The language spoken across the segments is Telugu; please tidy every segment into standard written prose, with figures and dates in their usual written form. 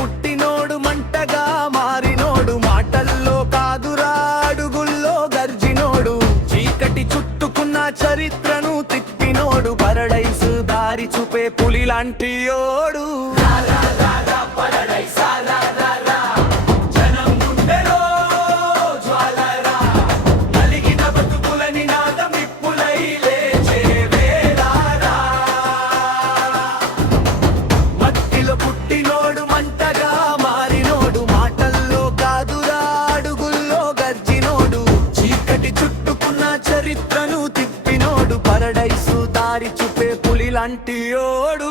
పుట్టినోడు మంటగా మారినోడు, మాటల్లో కాదురా అడుగుల్లో గర్జినోడు, చీకటి చుట్టుకున్న చరిత్రను తిప్పినోడు, పరడైసు దారి చూపే పులి లాంటి యోడు. పుట్టినోడు మంటగా మారినోడు, మాటల్లో కాదురా అడుగుల్లో గర్జినోడు, చీకటి చుట్టుకున్న చరిత్రను తిప్పినోడు, పరడైసు దారి చూపే పులి లాంటి యోడు.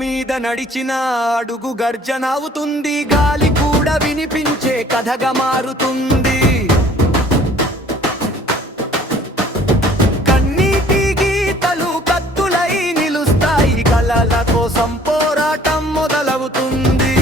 మీద నడిచిన అడుగు గర్జన అవుతుంది, గాలి కూడా వినిపించే కథగా మారుతుంది. కన్నీటి గీతలు కత్తులై నిలుస్తాయి, కలల కోసం పోరాటం మొదలవుతుంది.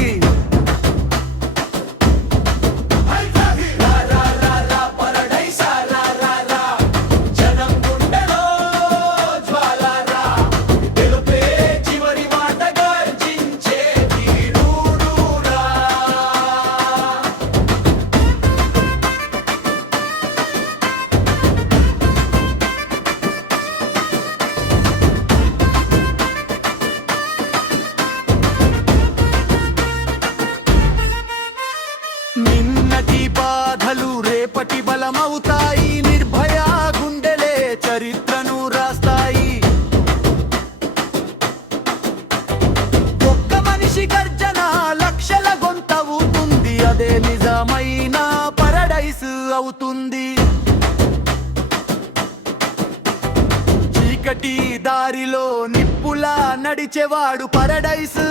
నిన్నటి బాధలు రేపటి బలమవుతాయి, నిర్భయ గుండెలే చరిత్రను రాస్తాయి. ఒక్క మనిషి గర్జన లక్షల గొంతవుతుంది, అదే నిజమైన పరడైస్ అవుతుంది. చీకటి దారిలో నిప్పులా నడిచేవాడు పరడైస్